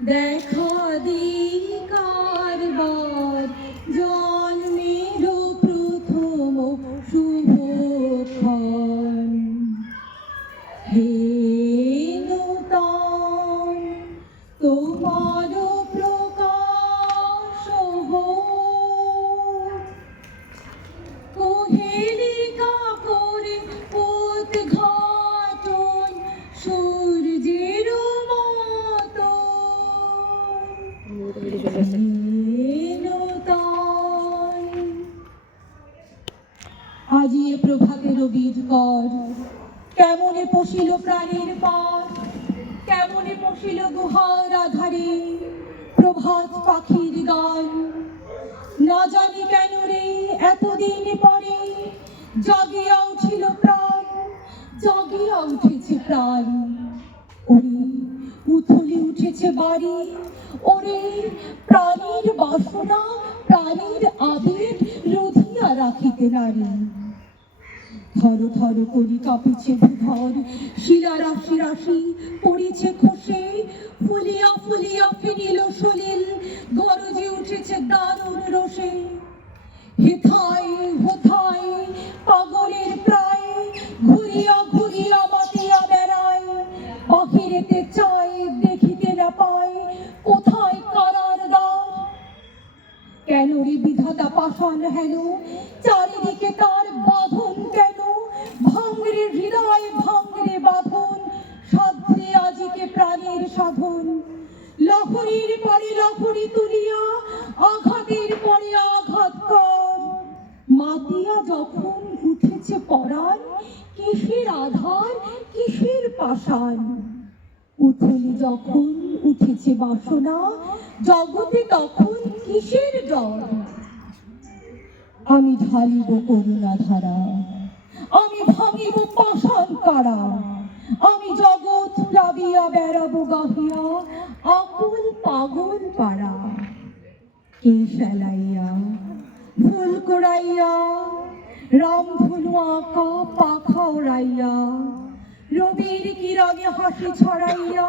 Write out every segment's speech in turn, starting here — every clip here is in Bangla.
দেখা দিকার বার। জন্মের প্রথম শুভক্ষণ হে নূতন তোমার প্রকাশ কোহেলিকা করে উদ্ঘাটন নূতন আজি এ প্রভাতের বীজ কর কেমনে পশিল প্রাণের পর কেমনে পশিল গুহার আধারে? প্রভাত পাখির গান না জানি কেন রে, এতদিন পরে জাগিয়া উঠিল প্রাণ, জাগিয়া উঠেছে প্রাণ। উথলে উঠেছে বাড়ি। ওরে প্রাণীর বাসনা, প্রাণীর আবেগ রোধিয়া রাখিতে নারী। ধর ধর করি কাঁপিছে ভূধর, শিলা রাশি রাশি পড়িছে খসে। ফুলিয়া ফুলিয়া ফিরিল সলিল, গরজে উঠেছে দারুণ রসে। হেথায় কোথায় কারার দ্বার? কেন রে বিধাতা পাষাণ হেন? চারিদিকে তার বাঁধন কেন? ভাঙরে হৃদয় ভাঙরে বাঁধন। সাধ্যে আজিকে প্রাণের সাধন। লহরীর পরে লহরী তুলিয়া, আঘাতের পরে আঘাত কর। মাতিয়া যখন উঠেছে পরাণ, কিসের আধার, কিসের পাষাণ? উথলি যখন উঠেছে বাসনা। জগতে তখন কিসের জ্বর আমি ঢালিব করুণা ধারা আমি ভাঙিব পাষাণ কারা? আমি জগৎ প্লাবিয়া বেড়াবো গাহিয়া, আকুল পাগল পাড়া। কে ফেলাইয়া? ফুল কোড়াইয়া রাম ধনু আঁকা, পাখা ওড়াইয়া রবির কিরণে হাসি ছড়াইয়া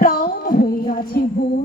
প্রাণ হয়ে আছে ভোর